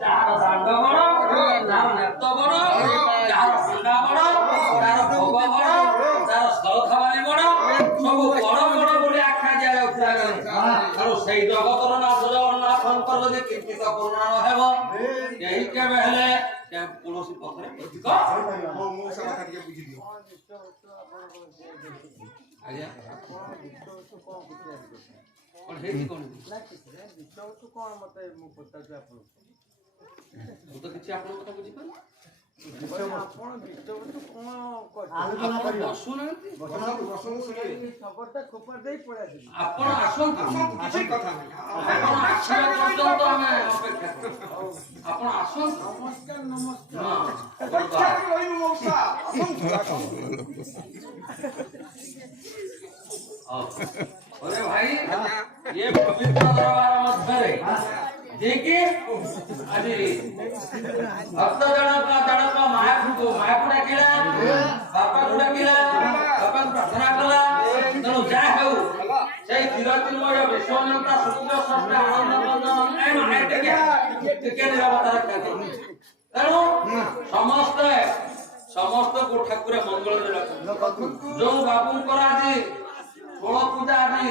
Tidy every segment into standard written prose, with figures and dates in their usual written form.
ଯାହାର ଦାଣ୍ଡ ବଡ଼, ଯାହାର ନେତ ବଡ଼, ଯାହାର ପଣ୍ଡା ବଡ଼, ଯାହାର ଭୋଗ ବଡ଼, ଯାହାର ଶ୍ରଦ୍ଧାବାଣୀ ବଡ଼, ସବୁ ବଡ଼ ବଡ଼ ବୋଲି ଆଖ୍ୟା ଦିଆଯାଉଥିଲା। ତେଣୁ ସେଇ ଜଗତର ନାଥ ଜଗନ୍ନାଥଙ୍କର ଯଦି କିଞ୍ଚିତ କରୁଣା ନ ହେବ, କେହି କେବେ ହେଲେ କୌଣସି ପଥରେ ଅଧିକ ଆଜ୍ଞା କଣ ହେଇଛି କଣ ମୁଁ ତ କିଛି ଆପଣଙ୍କ କଥା ବୁଝିପାରୁନି। ଆପଣ ଆସନ୍ତୁ, କିଛି କଥା ନାହିଁ। ଆପଣ ଆସିବା ପର୍ଯ୍ୟନ୍ତ ଆମେ ଅପେକ୍ଷା କରୁ। ଆପଣ ଆସନ୍ତୁ। ନମସ୍କାର ନମସ୍କାର ଭାଇ, ये पवित्र दरबार ମଧ୍ୟରେ जेकि आज भक्त जनक मायाକୁ ଡାକିଲା, ବାପାକୁ ଡାକିଲା, ବାପାକୁ ପ୍ରାର୍ଥନା କଲା। ତେଣୁ ଯାହା ହେଉ ସେଇ ଚିରଚିନ୍ମୟ ବିଶ୍ୱନିୟନ୍ତା ସୂର୍ଯ୍ୟ ସ୍ରଷ୍ଟା ଆନନ୍ଦ ଟିକେ ନିରବତା ରକ୍ଷା କଲେ। ତେଣୁ ସମସ୍ତଙ୍କୁ ଠାକୁର ମଙ୍ଗଳରେ ରଖନ୍ତୁ। ଯୋଉ ବାବୁଙ୍କର ଆଜି ଷୋଳ ପୂଜା ଆଜି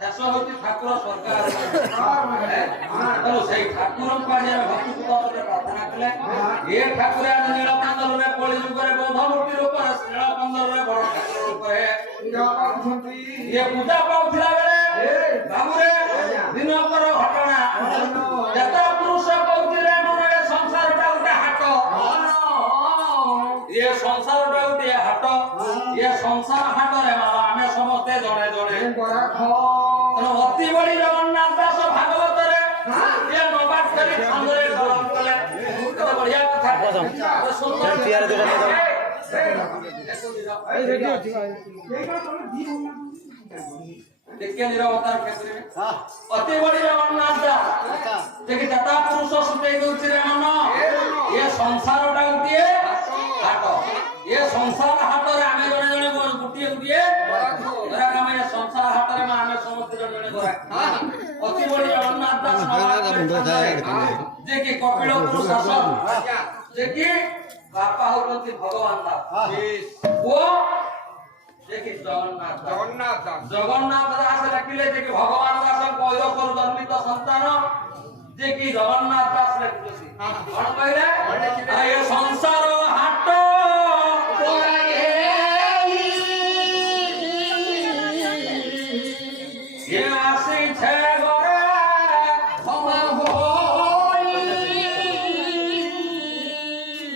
ଶେଷ ହଉଛି, ଠାକୁର ସରକାର ସେଇ ଠାକୁରଙ୍କୁ ଆଜି ଭକ୍ତି ପ୍ରାର୍ଥନା କଲେ। ଏ ଠାକୁର ଆଜି ନୀଳକନ୍ଦରରେ କଳି ଯୁଗରେ ବୌଦ୍ଧ ମୂର୍ତ୍ତି ରୂପରେ, ନୀଳକନ୍ଦରରେ ବଡ ଠାକୁର ରୂପରେ ଇଏ ପୂଜା ପାଉଥିଲା ବେଳେ ବାବୁରେ ଦିନକର ଘଟଣା ଯେତେ ପୁରୁଷ କହୁଥିଲେ ମୋର ଏ ସଂସାରଟା ଗୋଟେ ହାଟ, ଏ ସଂସାରଟା ଗୋଟିଏ ହାଟ, ଏ ସଂସାର ହାଟରେ ଆମେ ସମସ୍ତେ ଜଣେ ଜଣେ ଅତି ବଡି ଜଗନ୍ନାଥ ଦାସ ଭାଗବତରେ ନବାକ୍ଷରୀ ଛନ୍ଦରେ ଗ୍ରହଣ କଲେ। କେତେ ବଢିଆ କଥା। ଟିକେ ନିରବତା ରକ୍ଷା କରିବେ। ଅତି ବଡି ଜଗନ୍ନାଥ ଦାସ ଯେ ଦାତା ପୁରୁଷ ସୁତେଇ ଦଉଛି ରେ ମନ, ଏ ସଂସାରଟା ଗୋଟିଏ ହାଟ, ଏ ସଂସାର ହାଟରେ ଆମେ ଜଣେ ଜଣେ ଗୋଟିଏ ଗୋଟିଏ ଆମେ ସଂସାର ହାଟରେ ଆମେ ସମସ୍ତେ ଜଣେ ଜଣେ ଗରାକ। ଅତି ବଡି ଜଗନ୍ନାଥ ଦାସ ଯେ କି କପିଳ ଶାସନ, ଯେ କି ବାପା ହଉଛନ୍ତି ଭଗବାନ ଦାସ, ପୁଅ ଯେ କି ଜଗନ୍ନାଥ ଦାସ ଲେଖିଲେ। ଯେ କି ଭଗବାନ ଦାସଙ୍କ ଐରକରୁ ଜନ୍ମିତ ସନ୍ତାନ ଯେ କି ଜଗନ୍ନାଥ ଦାସ ଲେଖୁଛନ୍ତି। କଣ କହିଲେ? ଏ ସଂସାର ହାଟ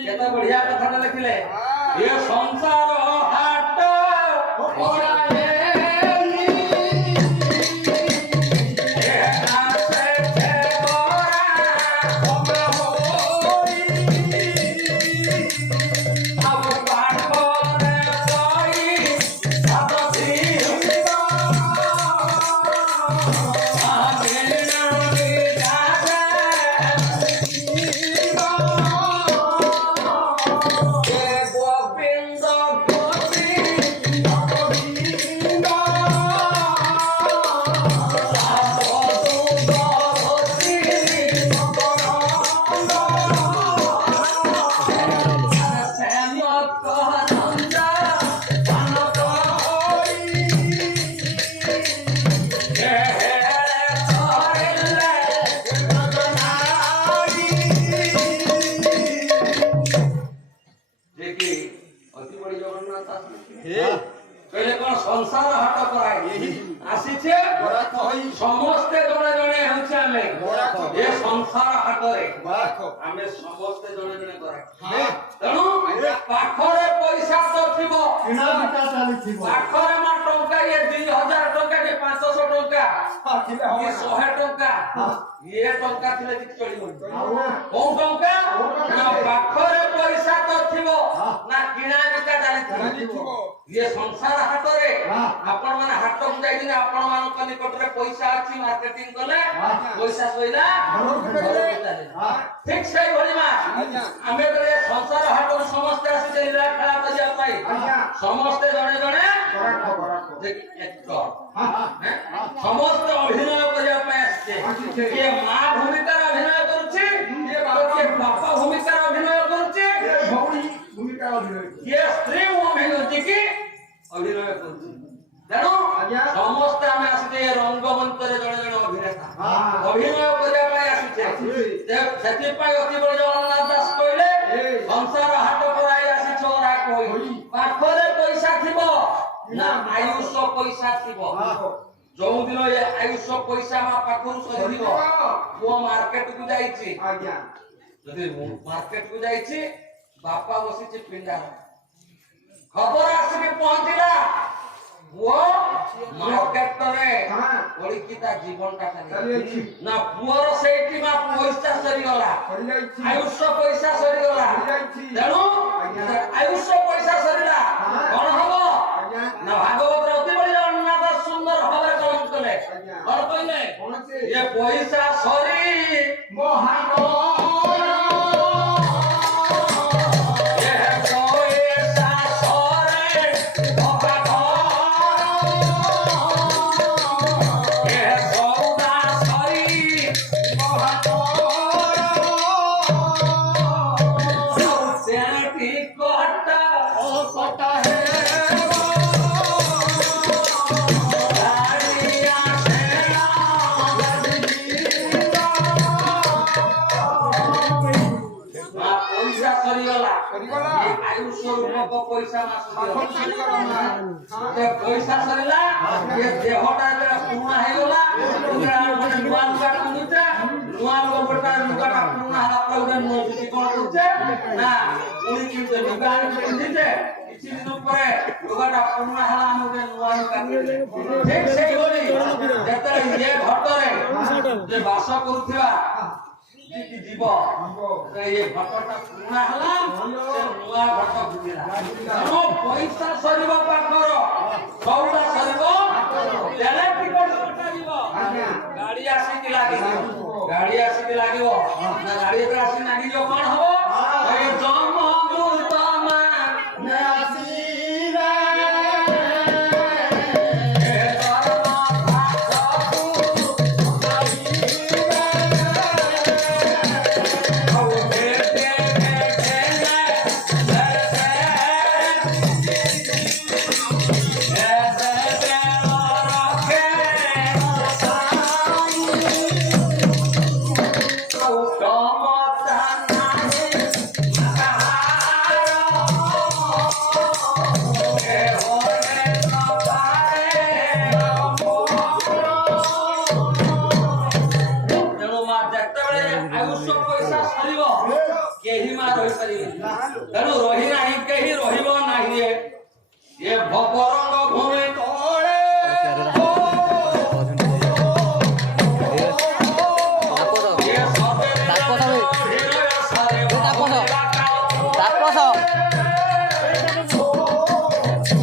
କେତେ ବଢିଆ କଥାଟା ଲେଖିଲେ। ଏ ସଂସାର ହାଟ कहले कौन संसार हाट कराए आसीछे समस्ते जणे जणे होछे आमे ए संसार हाट रे आमे समस्ते जणे जणे कराए तेनु पाखरे पैसा तो थिबो किना बिका चाली थिबो पाखरे मा टंका ये 2000 टंका के 500 टंका ये 100 टंका ये टंका थिले कि चलिबो को टंका ना पाखरे पैसा तो थिबो ना किना बिका चाली थिबो ये संसार हाट रे आपण माने हाट को जाई दिन आपण मान को निकट रे पैसा अछि मार्केटिंग कले पैसा सोइला ठीक से भली मा हमें रे संसार हाट रे समस्त आसी लीला खेला करिया पाई समस्त जणे जणे एक्टर समस्त अभिनय करिया पाई आछे ये मां भूमिका अभिनय करूची ये बाबा ସେଥିପାଇଁ ଅତି ବଡ ଜଗନ୍ନାଥ ଦାସ କହିଲେ ସଂସାର ହାଟ କରାଇ ଆସି ଚୋରା କହି ପାଖରେ ପଇସା ଥିବ ନା ଆୟୁଷ ପଇସା ଥିବ। ଯୋଉ ଦିନ ଏ ଆୟୁଷ ପଇସା ମା ପାଖରୁ ସରିଯିବ ପୁଅ ମାର୍କେଟ କୁ ଯାଇଛି ଯଦି ମାର୍କେଟ କୁ ଯାଇଛି ବାପା ବସିଛି ପିଣ୍ଡାର ଖବର ଆସିକି ପହଞ୍ଚିଲା ପୁଅ ମାର୍କେଟରେ ପଡିକି ତା ଜୀବନଟା ଚାଲିଛି ନା ପୁଅର ସେଇଠି ମା ପଇସା ସରିଗଲା ଆୟୁଷ ପଇସା ସରିଗଲା ତେଣୁ ଆୟୁଷ ପଇସା ସରିଲା କଣ ହବ ନା ଭାଗବତର ଅତି ବଡ ଜଗନ୍ନାଥ ସୁନ୍ଦର ଭାବରେ କଣ କଲେ କଣ କହିଲେ ଏ ପଇସା ସରି ମହାନ पैसा सरिला ये देहटा पुणा हेगला नुआ नुआ पिंधुचे नुआ लोगटा नुगाटा पुणा हला पर नोजुती कोन करछे ना उनी किंतु नुगा पिंधिचे किछि दिन परे नुगाटा पुणा हला हमके नुआ नुगा ठीक सेही होली जेतरे ये घटरे जे बास करूथिबा कि जीव ये घटटा पुणा हला से नुआ घट बुझिला तो पैसा सरिबो पाखर सौदा सरिबो तेले टिकट कटाइबो गाड़ी आसी कि लागिबो ना गाड़ी पर आसी नागी जो कोन हबो ए जम मुतमा नासी रे ए धर्म भाषाकु तेणु रही नहीं कहीं रहिब नहीं ये भवरंग भूमि तोड़े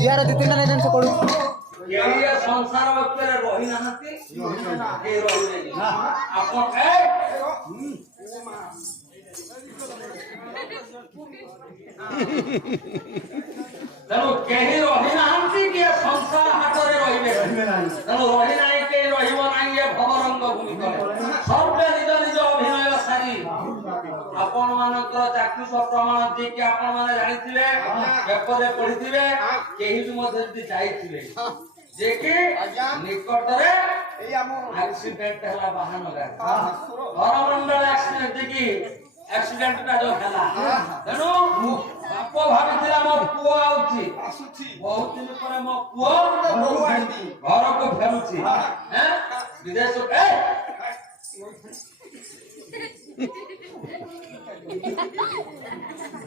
यार दी तीन नहीं से करू ये संसार भक्तरे रही नाहंती के रही नहीं आपन ए तेणु केही रही नाहंती कि संसार हाटरे रहिबे तेणु रही नाही के रहिबो नाही ये भवरंग भूमि तले सर्वे निज निज अभिनय सारी आपण मानकर चाक्षुष प्रमाण दे कि आपण माने जानिथिबे पेपरे पढिथिबे केही भी मध्ये जाइथिबे जे कि निकटरे एई हम एक्सीडेंट हला वाहन गाड़ी हरमंडल एक्सीडेंट देखि एक्सीडेंट का जो हला तेणु बाप भाबिथिला मो पुओ आउची बहुत दिन पर मो पुओ घर को फेरुची हैं विदेश ए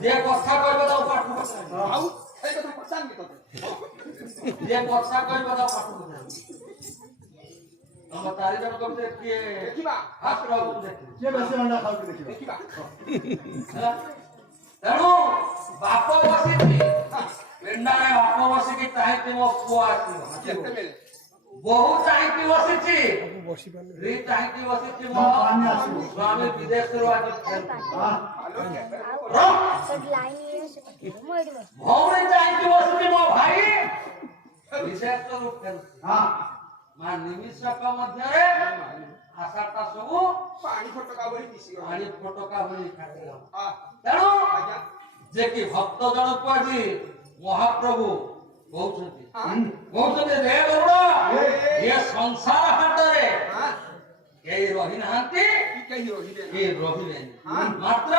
जे कथा कहबो त पाठ आउ ए कथा पछान के तते जे कथा कहबो त पाठ हम तारी जन को देखिए देखिबा हाथ रहू देखिए जे बेसी अंडा खाउ के देखिबा तेणु बाप बसिथि पेंडारे बाप बसिकी चाहती मो पुआ आसी बहुत चाहती बसिथि री चाहती बसिथि मो स्वामी विदेश रो आज भौरी चाहती बसिथि मो भाई विशेष रूप हां मा निमिषक मध्य रे आशाटा सब पानी फटका भली दिसी पानी फटका भली खातिला तेणु जे कि भक्त जन जी महाप्रभु कहते रे गरुड़ ये संसार हाट रे रही ना कहीं रोहिबे ये रोहिबे हाँ। मात्र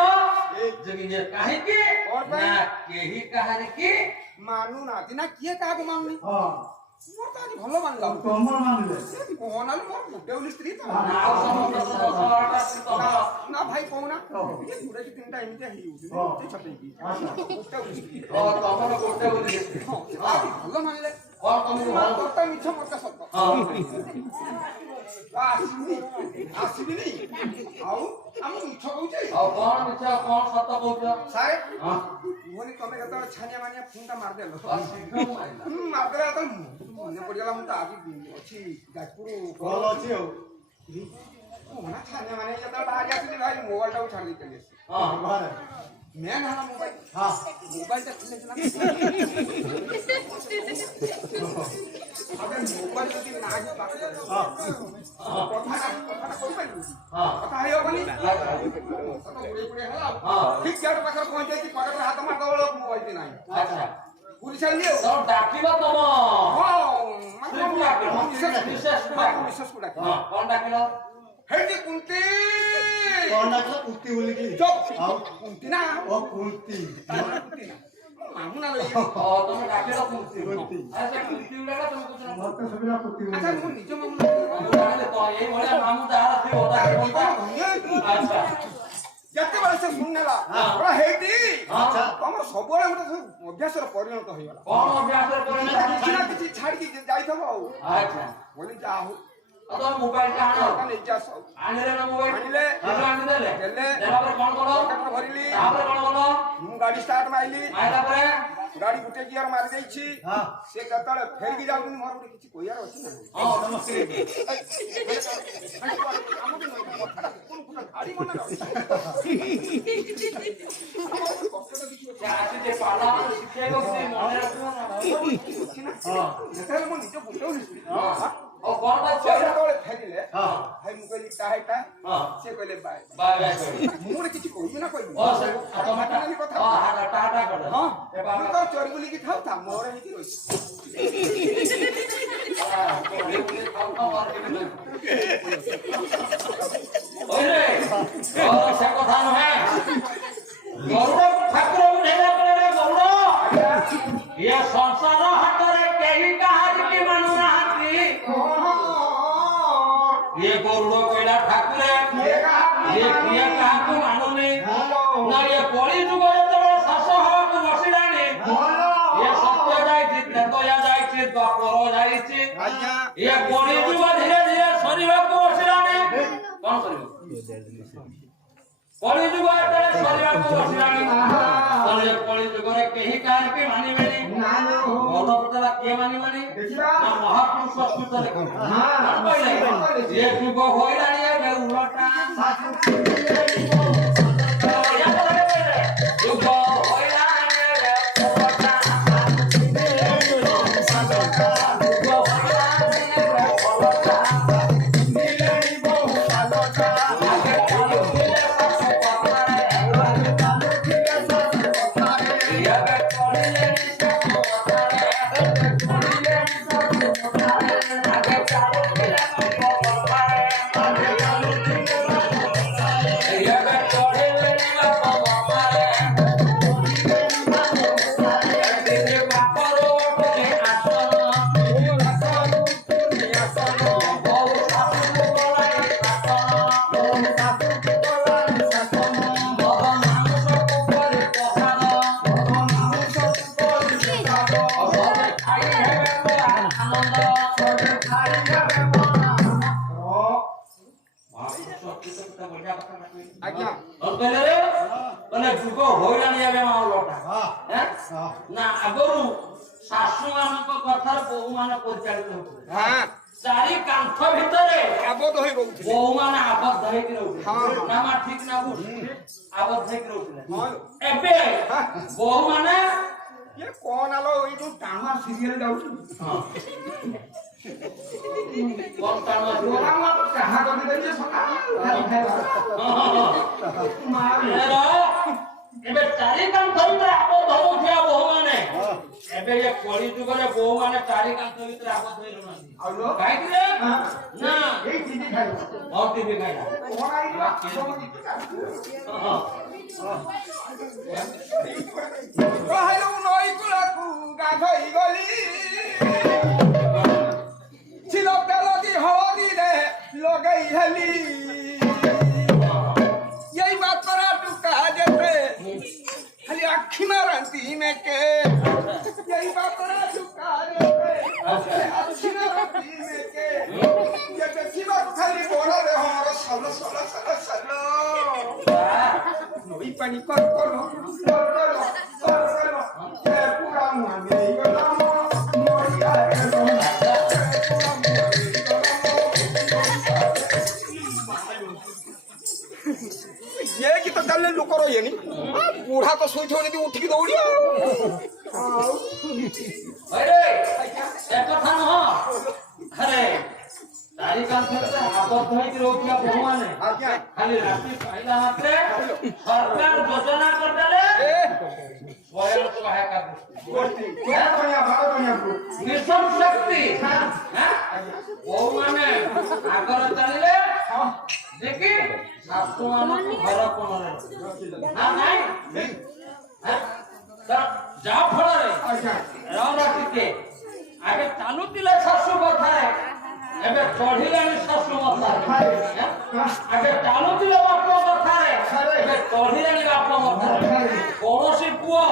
जगी ये काहे के और भाई? ना केही काहे के मानू नाती ना किए काहाକୁ ମାନୁନି ମୋର ତ ଆଜି ଭଲ ମାନିଲା ତମର ମାନିଲେ କହନାଲୁ ମୋର ଗୋଟେ ବୋଲି ସ୍ତ୍ରୀ ତ ନା ଆଉ ସମସ୍ତ ସହରଟା ତମର ନା ଭାଇ କହୁନା ଏ ଗୁଡେ କି ତିନିଟା ଏମିତି ହେଇଯାଉଛି ଗୋଟେ ଛପେଇକି ଗୋଟେ ବୋଲି ସ୍ତ୍ରୀ ତମର ଗୋଟେ ବୋଲି ଆଜି ଭଲ ମାନିଲେ କଣ ତମକୁ ଭଲ ତୋଟା ମିଛ ମତେ ସତ ହଁ ଆସିବିନି ଆଉ ଆମ ମିଛ କହୁଛେ ଆଉ କଣ ମିଛ କଣ ସତ କହୁଛ ସାରେ ହଁ କୁହନି ତମେ କେତେବେଳେ ଛାନିଆ ମାନିଆ ଫୋନଟା ମାରିଦେଲ ଶୀଘ୍ର ମାଇଲା ମାରିଦେଲା ଯେତେବେଳେ ମନେ ପଡିଗଲା ମୁଁ ତ ଆଜି ଅଛି ଯାଜପୁର ଭଲ ଅଛି ଆଉ ନା ଛାନିଆ ମାନିଆ ଯେତେବେଳେ ବାହାରି ଆସିଲି ଭାଇ ମୋବାଇଲଟାକୁ ଛାଡ଼ି ଦେଇଥିଲି ହଁ ଘରେ ମେନ୍ ହେଲା ମୋବାଇଲ ହଁ ମୋବାଇଲଟା ଥିଲେ ସିନା ମୋବାଇଲ ଯଦି ନାହିଁ ପାଖରେ କଥାଟା କହିପାରିବୁ ହଁ କଥା ହେଇହବନି ହଁ ଗୁଡେଇ ହେଲା ହଁ। ଠିକ ଗେଟ୍ ପାଖରେ ପହଞ୍ଚାଇଛି ପକେଟରେ ହାତ ମାରିଦବ ବେଳକୁ ମୋବାଇଲ ନାହିଁ ଆଚ୍ଛା ପୁରୀ ଛାଡ଼ିଲି ଆଉ ତମ ଡାକିବ ତମ ବିଶେଷ କୁ ଡାକିଲି ହଁ କଣ ଡାକିଲ ହେଇଟି କୁନ୍ତି କଣ ଡାକିଲ କୁର୍ତ୍ତି ବୋଲିକି ଆଉ କୁନ୍ତି ନା ଓ କୁର୍ତ୍ତି କୁନ୍ତି ନା ମାମୁଁ ନା ଲୋ ତମେ ଡାକିଲ କୁର୍ତ୍ତି କୁର୍ତ୍ତି। ଆରେ ସେ କୁର୍ତ୍ତି ଗୁଡାକ ତମେ କହୁଛ ମତେ ସୁବିଧା କୁର୍ତ୍ତି ଆଚ୍ଛା ବୋଲି ମୁଁ ନିଜ ମାମୁଁ ଜାଣିଲେ ତ ଏଇ ଭଳିଆ ମାମୁଁ ଯାହାର ଥିବ ତାର କଣଟା ଆଚ୍ଛା ଯେତେବେଳେ ସେ ଶୁଣିନେଲା ହଁ। ହେଇଟି ଆଚ୍ଛା ତମର ସବୁବେଳେ ଗୋଟେ ସବୁ ଅଭ୍ୟାସର ପରିଣତ ହେଇଗଲା କଣ ଅଭ୍ୟାସରେ ପରିଣତ କିଛି ନା କିଛି ଛାଡ଼ିକି ଯାଇଥିବ ଆଉ ଆଚ୍ଛା ବୋଲି ଯାହା ହଉ ଆଉ ତମ ମୋବାଇଲଟା ଆଣ ନେଇକି ଆସ ଆଣିଲେ ନା ମୋବାଇଲ ଆଣିଲେ। ଆଣିଦେଲେ ଦେଲେ। ଦେଲା ପରେ କଣ କଲ ପକେଟରେ ଭରିଲି ତାପରେ କଣ କଲ ମୁଁ ଗାଡି ଷ୍ଟାର୍ଟ ମାଇଲି ଆଇଲା ପରେ ଗାଡି ଗୋଟେ ଗିୟର ମାରି ଦେଇଛି ହଁ ସେ କେତେବେଳେ ଫେରିକି ଯାଉଛନ୍ତି ମୋର ଗୋଟେ କିଛି କହିବାର ଅଛି ନା ହଁ ତମ ସ୍ତ୍ରୀ ଗାଡି ମନେ ସେ ଆସି ଯେ ପାଲା ଶିଖେଇବ ସେ ମନେ ରଖିବ ନା ଯେତେବେଳେ ମୋ ନିଜ ବୁଟ ଆଉ କଣ ତା ଛୁଆ ଯେତେବେଳେ ଫେରିଲେ ହଁ ଭାଇ ମୁଁ କହିଲି କାହିଁଟା ହଁ ସେ କହିଲେ ବାଏ ବାଏ ବାଏ କରି ମୁଁ ଗୋଟେ କିଛି କହିବି ନା କହିବି ଓ ସେ ତମେ କଥା ହଁ ଟାଟା କର ହଁ ଏ ବାବା ମୁଁ ତ ଚୋରି ବୁଲିକି ଥାଉ ତା ମୋର ହେଇକି ରହିଛି ওইরে সে কথা নহে গরুড় ঠাকুর উঠেলা পরে গরুড় ইয়ে সংসার হাতরে কেহি কাহারি কি মানু নাহাতি ইয়ে গরুড় কইলা ঠাকুরে ইয়ে কিয়ে কাহাকু মানুনি না ইয়ে কলি যুগ যেতবে শাস হওয়াকু বসিলানি ইয়ে সত্য যাইছি তেতয়া যাইছি দ্বাপর যাইছি ଆଜ୍ଞା ইয়ে কলি যুগ ধীরে ধীরে সরিবাকু বসিলানি কোন সরিব কলি যুগ যেতবে সরিবাকু বসিলানি তাহলে কলি যুগরে কেহি কাহাকে মানিবেনি মনপতলা কে মানিবেনি ଦେଖିବା না মহাপুরুষ সংস্কৃতরে ये যুগ হইলানি এবে উলটা যুগ হইলানি এবে উলটা ଆଜ୍ଞା ଯୁଗ ହଇରାଣି ଏବେ ମାଉଲଟା ନା ଆଗରୁ ଶାଶୁ ମାନଙ୍କ କଥାରେ ବୋହୂ ମାନେ ପରିଚାଳିତ ହଉଥିଲେ ହଁ ଚାରି କାନ୍ଥ ଭିତରେ ଆବଦ୍ଧ ହୋଇ ରହୁଥିଲେ ବୋହୂ ମାନେ ଆବଦ୍ଧ ହେଇକି ରହୁଥିଲେ ହଁ। ନା ମା ଠିକ ନା ଭୁଲ ଆବଦ୍ଧ ହେଇକି ରହୁଥିଲେ ହଁ ଏବେ ବୋହୂ ମାନେ ଇଏ କଣ ଆଲୋ ଏଇ ଯୋଉ ଟାଣୁଆ ସିରିଏଲ ଯାଉଛି କଣ ଟାଣୁଆ ଥିବ? ଚାହା କରିଦେବି ସକାଳ ଏବେ ଚାରି କାନ୍ଥ ଭିତରେ ଆବଦ୍ଧ ହଉଥିବା ବୋହୂ ମାନେ ଏବେ ଏ କଳି ଯୁଗରେ ବୋଉ ମାନେ ଚାରି କାନ୍ଥ ଭିତରେ ଆବଦ୍ଧ ହୋଇ ରହୁନାହାନ୍ତି। କାହିଁକି ରେ? ନା ଏଇ ଚିନି ଖାଇବ ଆଉ ଟିଭି ଖାଇଲା। କଣ ଆଇଲା କହିଲୁ ନଈ କୂଳକୁ ଗାଧୋଇ ଗଲି ছিল ତେଲଦି ହଳଦୀରେ ଲଗେଇ ହେଲି ଏଇ ବାତରା ଟୁକା ଯେତେ ଖାଲି ଆଖି ମାରନ୍ତି ମେକେ ଏଇ ବାତରା ଟୁକା ଯେତେ ଆଖି ମାରନ୍ତି ମେକେ ଯେ ଦେଖିବାକୁ ଖାଲି ବଡ଼ରେ ହର ସଲ ସଲ ସଲ ସଲ নই পানি কর কর কর কর কর কর এ পুরা মানে গলাম মরিয়া গেল পুরা মানে গলাম ये की तो चलने लोक रही नहीं बूढ़ा तो सोई थोड़ी उठिक दौड़ी अरे एक कथा न अरे चारि कान्थ ଭିତରେ ଆବଦ୍ଧ ହୋଇକି ରହୁଥିବା ବୋହୂମାନେ ଖାଲି ରାତି ପାଇଲା ମାତ୍ରେ ସରକାର ଯୋଜନା କରିଦେଲେ ସ୍ୱୟଂ ସହାୟକା ଗୋଷ୍ଠୀ ମିଶନ ଶକ୍ତି ବୋହୂମାନେ ଆଗରେ ଚାଲିଲେ ଦେଖି ଶାଶୁମାନଙ୍କୁ ଘର କୋଣରେ ନାଇଁ ଯାହା ଫଳରେ ଟିକେ ଆଗେ ଚାଲୁଥିଲେ ଶାଶୁ କଥାରେ ଏବେ ଚଢିଲାଣି ଶାଶୁ ମଥାରେ ଆଗେ ଚାଲୁଥିଲେ ବାପ କଥାରେ ଏବେ ଚଢିଲାଣି ବାପ ମଥାରେ କୌଣସି ପୁଅ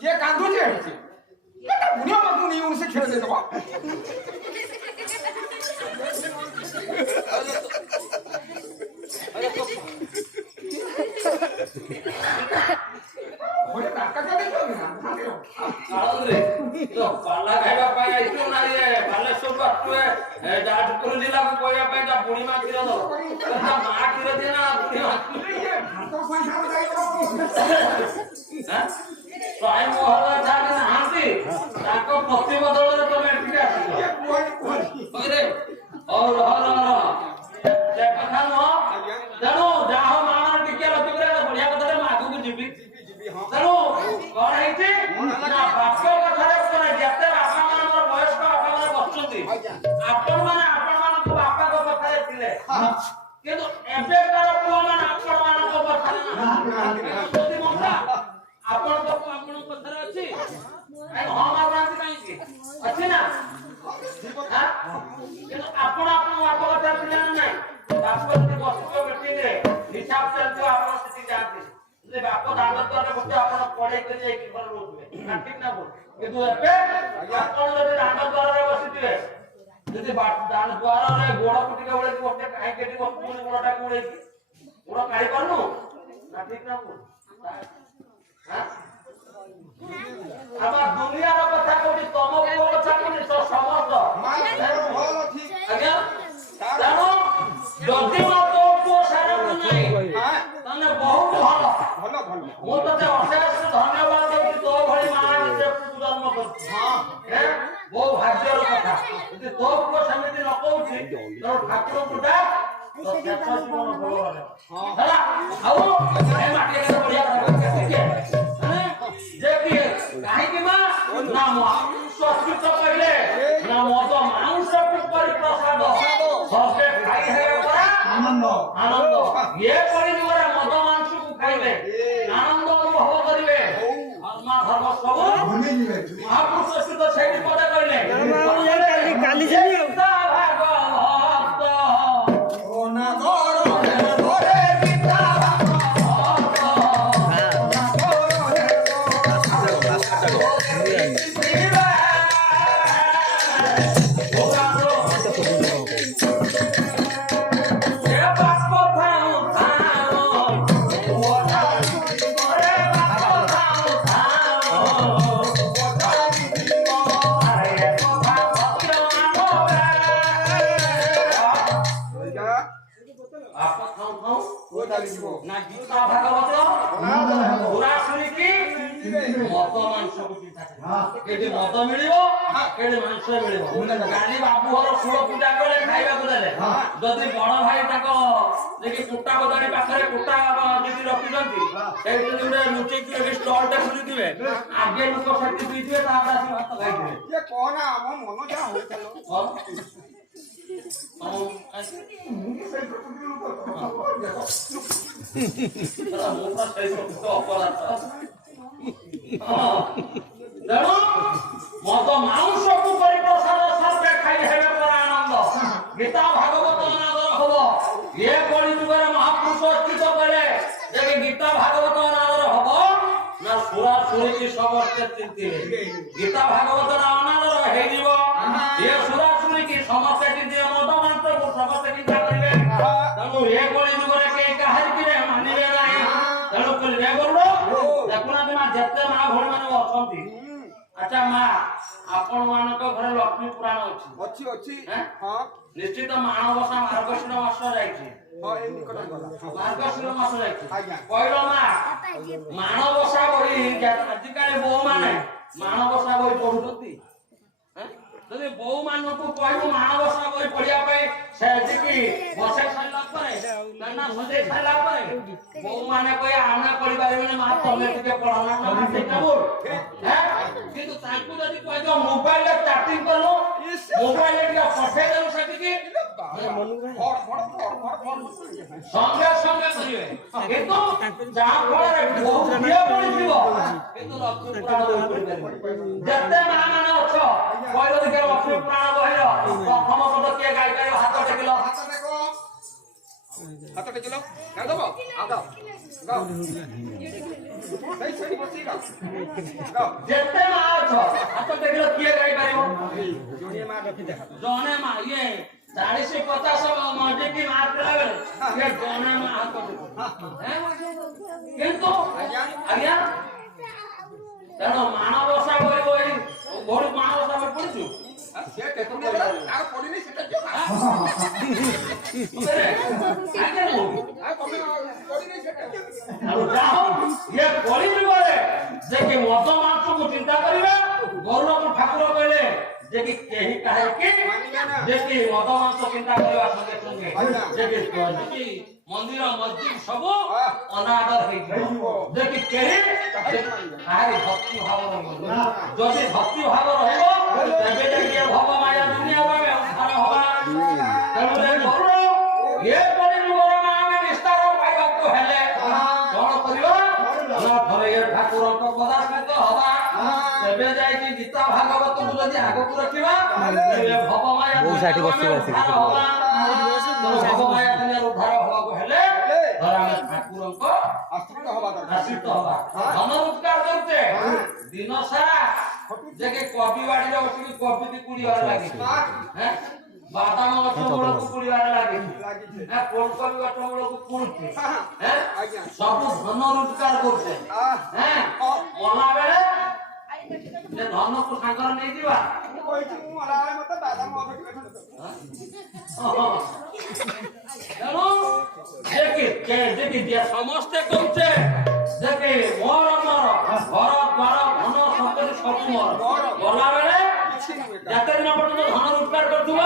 କିଏ କାନ୍ଦୁଛି ବୁଢିଆ ବାବୁ ନେଇ ସେ ଖେଳ ଦେଇଦବ ପାଲା ଖାଇବା ପାଇଁ ଆସିଛୁ ନା ଇଏ ବାଲେଶ୍ୱରକୁ ଆସିଛୁ ଯାଜପୁର ଜିଲ୍ଲାକୁ କହିବା ପାଇଁ ତା ବୁଢୀ ମା କ୍ଷୀର ଦବ ତା ମା କ୍ଷୀର ଦିଏ ନା ବୁଢୀ ମା ସ୍ୱୟଂ ମହଲ ଯାହା ନାହାନ୍ତି ତାଙ୍କ ପ୍ରତିବଦଳରେ ତମେ ଏଠିକି ଆସିବ ସେ କଥା ନୁହଁ ତେଣୁ ଯାହା ହଉ ମା ମାନେ ଟିକେ ଲକ୍ଷ୍ୟ ବଢିଆ କଥାରେ ମୁଁ ଆଗକୁ ଯିବି ତେଣୁ କଣ ହେଇଛି ନା ବାପ କଥାରେ ଯେତେ ବାପା ମାନଙ୍କର ବୟସ୍କ ବାପା ମାନେ ବସୁଛନ୍ତି ଆପଣ ମାନଙ୍କ ବାପାଙ୍କ କଥାରେ ଥିଲେ କିନ୍ତୁ ଏବେକାର ପୁଅ ମାନେ ଆପଣ ମାନଙ୍କ କଥାରେ ଯଦି ମତା ଆପଣଙ୍କ ଆପଣଙ୍କ କଥାରେ ଅଛି ହଁ ମାରୁନାହାନ୍ତି କାହିଁକି ଅଛି ନା କିନ୍ତୁ ଆପଣ ଆପଣଙ୍କ ବାପ କଥା ଥିଲେ ନା ନାଇଁ ବାପ ଯଦି ବସିବ ମିଟିଂରେ ହିସାବ ଚାଲିଥିବ ଆପଣ ସେଠିକି ଯାଆନ୍ତି ଯଦି ବାପ ଦାଣ୍ଡ ଦ୍ୱାରରେ ବସି ଆପଣ ପଢେଇ କରି ଯାଇକି ଘରେ ରହୁଥିବେ ଠିକ ନା ଭୁଲ କିନ୍ତୁ ଏବେ ଆପଣ ଯଦି ଦାଣ୍ଡ ଦ୍ୱାରରେ ବସିଥିବେ ଯଦି ଦାଣ୍ଡ ଦ୍ୱାରରେ ଗୋଡକୁ ଟିକେ ଓଳେଇକି ବସିବେ କାହିଁକି ଏଠି ବସୁଛନ୍ତି ଗୋଡଟାକୁ ଓଳେଇକି ଗୋଡ କାଢି ପାରୁନୁ ନା ଠିକ ନା ଭୁଲ ଆମ ଦୁନିଆର କଥା କହୁଛି ତମ ପୁଅ କଥା କହୁଛି ସମସ୍ତ ଆଜ୍ଞା ତେଣୁ ଯଦି ତୋ ପୁଅ ସାରକୁ ନାହିଁ ତାହେଲେ ବହୁତ ଭଲ ମୁଁ ତତେ ଅଶେଷ ଧନ୍ୟବାଦ ଦେଉଛି ତୋ ଭଳି ମା ଜନ୍ମ କରିଛି ବହୁ ଭାଗ୍ୟର କଥା ଯଦି ତୋ ପୁଅ ସେମିତି ନ କହୁଛି ତେଣୁ ଠାକୁରଙ୍କୁ ଡାକ ହେଲା ଆଉ ମାଟିରେ ବଢିଆ କାହିଁକି ମା ନା ମାଂସ କହିଲେ ନା ମଦ ମାଂସ କରି ପ୍ରସାଦ ସବେ ଖାଇ ହେଲେ ପରା ଆନନ୍ଦ ଇଏ କରିଯିବରେ ମଦ ମାଂସକୁ ଖାଇବେ ଆନନ୍ଦ ଅନୁଭବ କରିବେ ଧର୍ମ ସବୁ ମହାପୁରୁଷ ସ୍ଥିତ ସେଇଠି ପଦେ କହିଲେ କାଲି ଯିବି ना गीता भागवत पुरा शुणिकी मद मांस को चिंता केडी मद मिलिबो केडी मांस मिलिबो काली बाबू घर 16 पूजा करे खाइबा को देले जदी बड़ भाई ताको देखि कुटा बदणी पाखरे कुटा जदी ରଖିଛନ୍ତି ସେଇଠି ଗୋଟେ ଲୁଚେଇକି ଗୋଟେ ଷ୍ଟଲଟେ ଖୋଲିଥିବେ ଆଗେ ଲୋକ ସେଠି ପିଇଥିବେ ତାପରେ ଆସି ଭାତ ଖାଇଥିବେ ये कौन है हम मन जा हो चलो ମଦ ମାଉଁସକୁ ପରିପ୍ରସାଦ ସର୍ବେ ଖାଇ ହେବେ ପର ଆନନ୍ଦ ଗୀତା ଭାଗବତ ନାଦର ହବ ଏ କଳି ଯୁଗରେ ମହାପୁରୁଷ ଅଚ୍ୟୁତ କଲେ ଯେ ଗୀତା ଭାଗବତ ନାଦର ହବ ନା ସୁରା ସୁରିକି ସମସ୍ତେ ଚିନ୍ତିବେ ଗୀତା ଭାଗବତ ଅନାଦର ହେଇଯିବ ଏ ସୁରା ସୁରିକି ସମସ୍ତେ ଚିନ୍ତିବେ ମଦ ମାଂସକୁ ସମସ୍ତେ ଚିନ୍ତା କରିବେ ତେଣୁ ଏ କଳି ଯୁଗରେ କେହି କାହାରିକିରେ ମାନିବେ ନାହିଁ ତେଣୁ କହିଲେ ଗରୁଡ଼ ଦେଖୁନାହାନ୍ତି ମା ଯେତେ ମା ଭଉଣୀ ମାନେ ଅଛନ୍ତି ଆଚ୍ଛା ମା ଆପଣ ମାନଙ୍କ ଘରେ ଲକ୍ଷ୍ମୀ ପୁରାଣ ଅଛି अच्छी अच्छी हैं? हां ନିଶ୍ଚିତ ମାଣବସା ମାର୍ଗଶୀର ମାସ ଯାଇଛି हां ए निकट गला ମାର୍ଗଶୀର ମାସ ଯାଇଛି ଆଜ୍ଞା। କହିଲ ମା ମାଣବସା ବହି ଆଜିକାଲି ବୋଉ ମାନେ ମାଣବସା ବହି ପଢୁଛନ୍ତି हैं? ଯଦି ବୋଉ ମାନଙ୍କୁ କହିବୁ ମାଣବସା ବହି ପଢିବା ପାଇଁ ସେ ଆଜିକି ବସେଇ ସାରିଲା ପରେ ନା ସଜେଇ ସାରିଲା ପରେ ବୋଉ ମାନେ କହି ଆମେ ପଢିପାରିବୁନି ମା ତମେ ଟିକେ ପଢାନା ନା ସେଇଟା ବୋଲ କିନ୍ତୁ ତାଙ୍କୁ ଯଦି କହିଦିଅ ମୋବାଇଲରେ ଚାଟିଂ କଲୁ ମୋବାଇଲରେ ଟିକେ ପଠେଇ ଦେଲୁ ସେଠିକି ସଙ୍ଗେ ସଙ୍ଗେ କରିବେ କିନ୍ତୁ ଯାହା ଫଳରେ ବହୁ ପ୍ରିୟ ପଡିଯିବ କିନ୍ତୁ ଲକ୍ଷ୍ମୀ ପୁରାଣ ବହି ପଢିପାରିବେ ଯେତେ ମା ମାନେ ଅଛ କହିଲ ଦେଖିଆ ଲକ୍ଷ୍ମୀ ପୁରାଣ ବହିର ପ୍ରଥମ ପଦ କିଏ ଗାଇପାରିବ ହାତ ଟେକିଲ हाथ टेकिलो गाओ दबो आ गाओ गाओ सही सही बसी गाओ गाओ ଯେତେ ମା ଅଛ ହାତ ଟେକିଲ କିଏ ଗାଇପାରିବ जोड़िए मां रखी दे ଜଣେ ମା ଇଏ 40-50 ମଞ୍ଜିକି ମାରିଥିଲା ବେଳେ ଇଏ ଜଣେ ମା ହାତ କିନ୍ତୁ ଆଜ୍ଞା ତେଣୁ ମାଣବସା ବହି ବହି ଭଉଣୀ ମାଣବସା ବହି ପଢିଛୁ से टेकुने तार पडिनी सेटा जो आ कमे पडिनी सेटा ଆଉ ଯାଅ ଇଏ କଳିଯୁଗରେ ଯେ କି ମଦ ମାଂସକୁ ଚିନ୍ତା କରିବେ ଗୌରବ ଠାକୁର କହିଲେ ଯେ କି କେହି କାହିଁକି ଯେ କି ମଦ ମାଂସ ଚିନ୍ତା କରିବା ସଙ୍ଗେ ସଙ୍ଗେ ଯେ କି ମନ୍ଦିର ମସଜିଦ୍ ସବୁ ଅନାଦର ହେଇଯିବ ଯେ କି କେହି କାହାରି ଭକ୍ତି ଭାବ ରହିବ ଯଦି ଭକ୍ତି ଭାବ ରହିବ ତେବେ ଯାଇକି ଭବ ମାୟା ଦୁନିଆର ଉଦ୍ଧାର ହବା ତେଣୁ ଗରୁଡ଼ ଏ କଳିଯୁଗର ଆମେ ନିସ୍ତାର ପାଇବାକୁ ହେଲେ କଣ କରିବା ନା ଥରେ ଏ ଠାକୁରଙ୍କ ପଦାର୍ପିତ ହବା ତେବେ ଯାଇକି ଗୀତା ଭାଗବତକୁ ଯଦି ଆଗକୁ ରଖିବା ତେବେ ଭବ ମାୟା ଉଦ୍ଧାର ହବା ଭବ ମାୟା ଦୁନିଆର ଉଦ୍ଧାର ହବାକୁ ହେଲେ ଆମେ ଠାକୁରଙ୍କ आश्रित हवा दरकार ଆଶ୍ରିତ ହବା ଧନ ରୋଜଗାର କରୁଛେ ଦିନ ସାରା ଯେ କି କବି ବାଡ଼ିରେ ବସିକି କବିତି କୁଡ଼ିବାରେ ଲାଗିଛି ବାଦାମ ଗଛ ମୂଳକୁ କୁଡ଼ିବାରେ ଲାଗିଛି ଫୁଲକୋବି ଗଛ ମୂଳକୁ କୁଡୁଛି ସବୁ ଧନ ରୋଜଗାର କରୁଛେ ମଲା ବେଳେ ଯେ ଧନକୁ ସାଙ୍ଗରେ ନେଇଯିବା କହିଛି ମୁଁ ମଲାବେଳେ ମତେ ବାଦାମ ଅଧ କିଲୋ ତେଣୁ ଯେ ସମସ୍ତେ କହୁଛେ ଯେ କି ମୋର ଘର ଦ୍ୱାର ଧନ ସମ୍ପତ୍ତି ସବୁ ମୋର ଗଲା ବେଳେ ଯେତେ ଦିନ ପର୍ଯ୍ୟନ୍ତ ଧନ ରୋଜଗାର କରୁଥିବ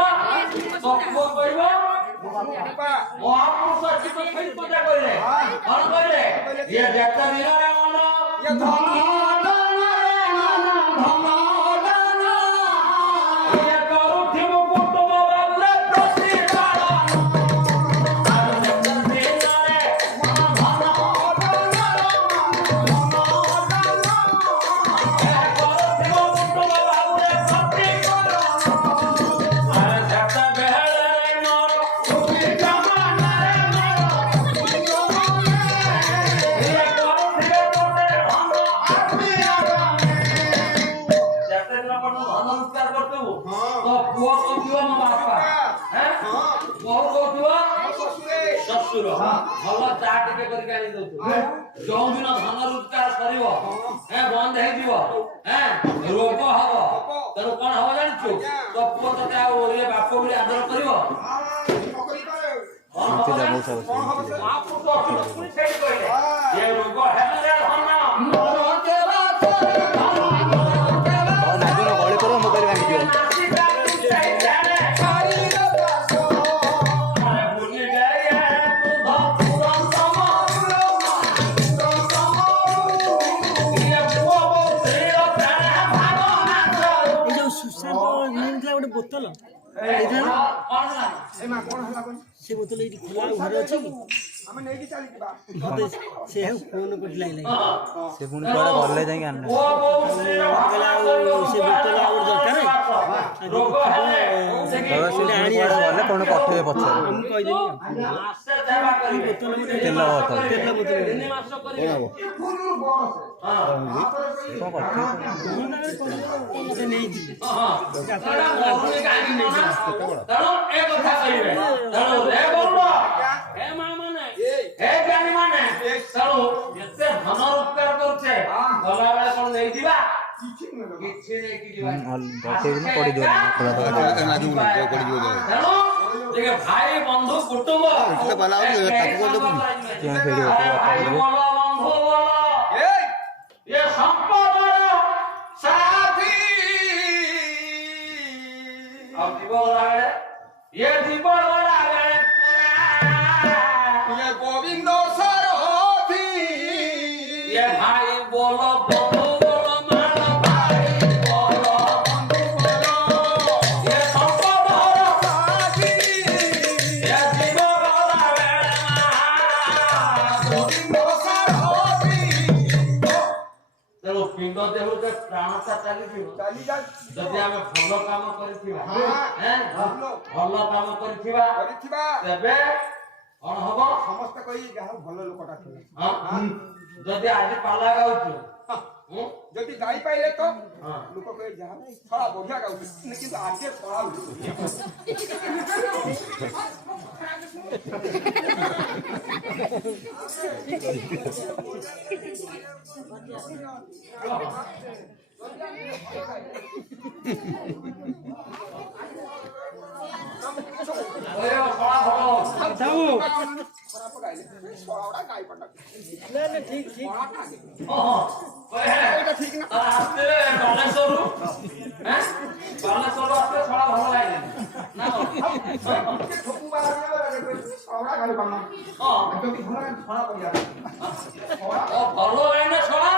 ତ ପୁଅ କହିବ ମହାପୁରୁଷ ଅଚ୍ୟୁତ ସେଇ ପୂଜା କହିଲେ କଣ କହିଲେ ଇଏ ଯେତେ ଦିନରେ ମନ ଇଏ ଧନ ଭଲ ଚା ଟିକେ କରିକି ଆଣି ଦଉଛୁ ଯୋଉ ଦିନ ଧନ ରୋଜଗାର ସରିବ ବନ୍ଦ ହେଇଯିବ ରୋଗ ହବ ତେଣୁ କଣ ହବ ଜାଣିଛୁ ତୋ ପୁଅ ତତେ ଆଉ ଇଏ ବାପ ବୋଲି ଆଦର କରିବ ମହାପୁରୁଷ ଅଚ୍ୟୁତ ପୁଣି ସେଇଠି କହିଲେ ଏ ରୋଗ ହେଲେ ଧନ ବୋତଲ କଣ ହେଲା? ଏ ମା କଣ ହେଲା କଣ ସେ ବୋତଲ ଏଇଠି ଖୋଲା ଘରେ ଅଛି କି? ଆମେ ନେଇକି ଚାଲିଯିବା ମତେ ସେ ଫୋନ କରିଥିଲା ଏଇନା। ସେ ପୁଣି କୁଆଡେ ଗଲେ ଯାଇକି ଆଣିଲେ। ପୁଅ ବୋଉ ସ୍ତ୍ରୀର କହିଲା ଆଉ ସେ ବୋତଲ ଆଉ ଦରକାର ରୋଗ ହେଲେ ସେ ପୁଣି କୁଆଡେ ଗଲେ କଣ ପଠେଇବେ ପଛରେ। ମୁଁ କହିଦେବି ମାସେ ସେବା କରିବେ। ବୋତଲ ଗୋଟେ ତେଲ ବୋତଲ। ତେଲ ବୋତଲ 3 ମାସ କରିବେ। ଫୁଲରୁ ବସ ହଁ ତାପରେ କଣ କରିଥିବେ? ମତେ ନେଇଯିବି ସେଟା ମହୁରୀ କାହିଁକି ନନା? ତେଣୁ ଏ କଥା କହିବେ। ତେଣୁ ଏ ଗରୁଡ଼, ଏ ମା ମାନେ, ଏ ଜ୍ଞାନୀ ମାନେ, ତେଣୁ ଯେତେ ଧନ ରୋଜଗାର କରୁଛେ ଗଲାବେଳେ କଣ ନେଇଯିବା? କିଛି ନୁହେଁ କିଛି ନେଇକି ଯିବା। ବସେଇବୁନି ପଡିଯିବ। ତେଣୁ ଟିକେ ଭାଇ ବନ୍ଧୁ କୁଟୁମ୍ବ ଚିଆଁ ଫେରିବ। ଭାଇ ବୋଲ ବନ୍ଧୁ ବୋଲ ଏଇ ଏ ସମ୍ପଦର ସାଥୀ ଆଉ ଜୀବ ଗଲାବେଳେ ଏ ଜୀବ ଗଲାବେଳେ ये गोविंद सारथी ये भाई बोलो बंधु बोलो मान भाई बोलो बंधु बोलो ये संपदर साथी ये जीव गलाବେଳେ गोविंद सारथी ତେଣୁ ପିଣ୍ଡ ଦେହୁରେ ପ୍ରାଣଟା ଚାଲିଯିବ। चली जा ଯଦି ଆମେ ଭଲ କାମ କରିଥିବା ଭଲ ଭଲ କାମ କରିଥିବା କରିଥିବା ତେବେ କଣ ହବ? ସମସ୍ତେ କହି ଯାହା ଭଲ ଲୋକଟା ଥିଲା ହଁ? ଯଦି ଆଜି ପାଲା ଗାଉଛୁ ହୁଁ? ଯଦି ଗାଇ ପାଇଲେ ତ ହଁ। ଲୋକ କହେ ଯାହା ଛଳା ବଢିଆ ଗାଉଛି କିନ୍ତୁ ଆଗେ ଛଳା କହିବ କଳା ଭଲ ଖରାପ ଗାଇଲେ ଛଳାଟା ଗାଇ ପଡା ନା ନା ଠିକ ଠିକ ଏଇଟା ଠିକ ନା ଆସିଥିଲେ ବାଲେଶ୍ୱରରୁ ବାଲେଶ୍ୱରରୁ ଆସିଲେ ଛଳା ଭଲ ଲାଗିଲେନି ନା କଣ? ଠକୁ ଛଳା ଗାଇ ପାରୁନା ହଁ ଯଦି ଭଲ ଛଳା ପଡିଆ ଓ ଭଲ ଗାଇଲେ ଛଳା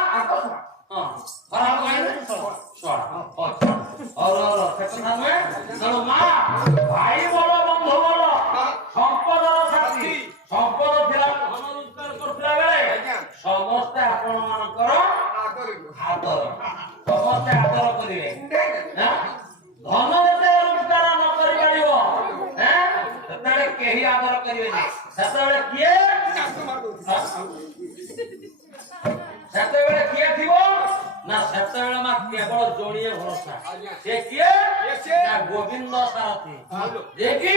ହଁ ଖରାପ ଗାଇଲେ ଛଳା ହଉ ସେ କଥା ନୁହେଁ। ତେଣୁ ମା ଭାଇ ବୋଲ ବନ୍ଧୁ ବୋଲ ସମ୍ପଦର ସାଥୀ ସମ୍ପଦ ଥିଲା ଧନ ରୋଜଗାର କରୁଥିଲା ବେଳେ ସମସ୍ତେ ଆପଣ ମାନଙ୍କର ଆଦର ସମସ୍ତେ ଆଦର କରିବେ। ଧନ ଯେତେବେଳେ ରୋଜଗାର ନ କରିପାରିବ ସେତେବେଳେ କେହି ଆଦର କରିବେନି। ସେତେବେଳେ କିଏ ସେତେବେଳେ କିଏ ଥିବ ନା ସେତେବେଳେ ମା କେବଳ ଯୋଡ଼ିଏ ଭରସା। ସେ କିଏ ନା ଗୋବିନ୍ଦ ସାରଥୀ ଯେ କି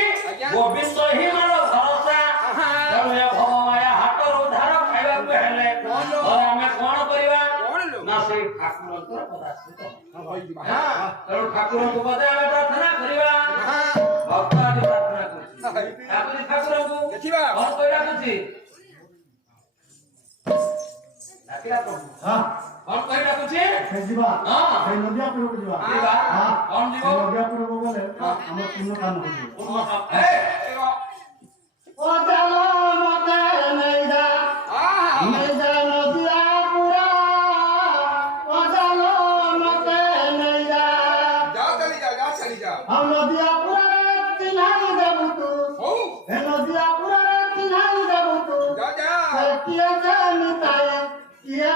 ଗୋବିନ୍ଦ ହିଁ ମୋର ଭରସା। ତେଣୁ ଏ ଭବମାୟା ହାଟରୁ ଉଦ୍ଧାର ଖାଇବାକୁ ହେଲେ ଆମେ କଣ କରିବା ନା ସେଇ ଠାକୁରଙ୍କର ପଦାଶ୍ରିତ। ତେଣୁ ଠାକୁରଙ୍କୁ ବୋଧେ ଆମେ ପ୍ରାର୍ଥନା କରିବା। ଭକ୍ତ ଆଜି ପ୍ରାର୍ଥନା କରୁଛି ଠାକୁରଙ୍କୁ ଦେଖିବା କଣ କହି ଡାକୁଛି ଡାକିଲା ପ୍ରଭୁ କଣ କହି ଡାକୁଛି ଯିବା ହଁ ସେଇ ନଦିଆ ପୁରକୁ ଯିବା ଯିବା କଣ ଯିବ ନଦିଆ ପୁରକୁ ଗଲେ ଆମ ପୂର୍ଣ୍ଣ କାମ କରିବ ପୂର୍ଣ୍ଣ କାମ। ଓ ଚାଲ ମତେ ନେଇଯା ନେଇଯା ନଦିଆ ପୁରା ଓ ଚାଲ ମତେ ନେଇଯା ଆଉ ନଦିଆ ପୁରାରେ ଚିହ୍ନାଇ ଦେବୁ ତୁ ଏ ନଦିଆ ପୁରାରେ ଚିହ୍ନାଇ ଦେବୁ ତୁ କିଏ ଜାଣିଥାଏ କିଏ